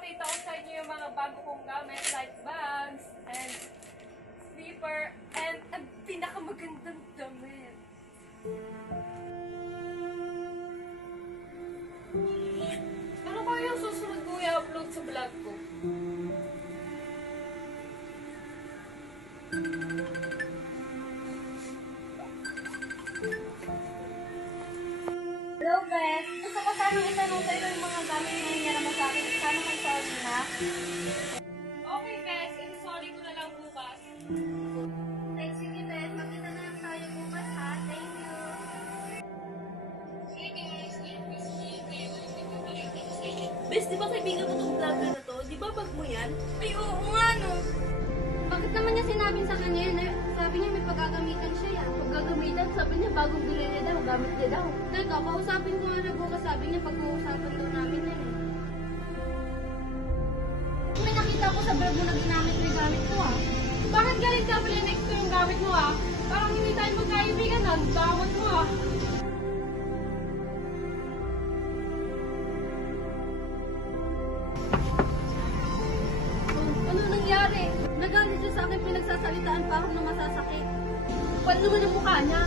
ipapakita ko sa inyo yung mga bago kong gamit like bags and slipper and ang pinakamagandang damit. Ano kaya yung susunod ko i-upload sa vlog ko? Hello, Beth. Gusto ko sanang itanong sa'yo yung mga gamit na nangyara mo sa akin. Sana may sorry na. Okay, Bes. I-sorry ko na lang bukas. Thanks, sige, Beth. Magkita na lang tayo bukas, ha? Thank you. Bes, di ba kaibigan mo tong vlogger na to? Di ba bag mo yan? Ay, oo nga, no. Bakit naman niya sinabi sa kanya yun? Sabi niya may pagkagamitan siya yan. Pagkagamitan, sabi niya bagong bili niya daw, gamit niya daw. Teka, kausapin ko nga na bukas. Sabi niya pag-uusapan daw namin na yun. May nakita ko sa vlog mo na ginamit mo yung gamit ko, ah. Bakit galit ka pala next ko yung gamit mo, ah? Parang hindi tayo magkaibigan, ah. Bawat mo, ah. Ano nangyari? Nagalit siya sa akin, pinagsasalitaan pa ako na masasakit. Kapal naman ang mukha niya.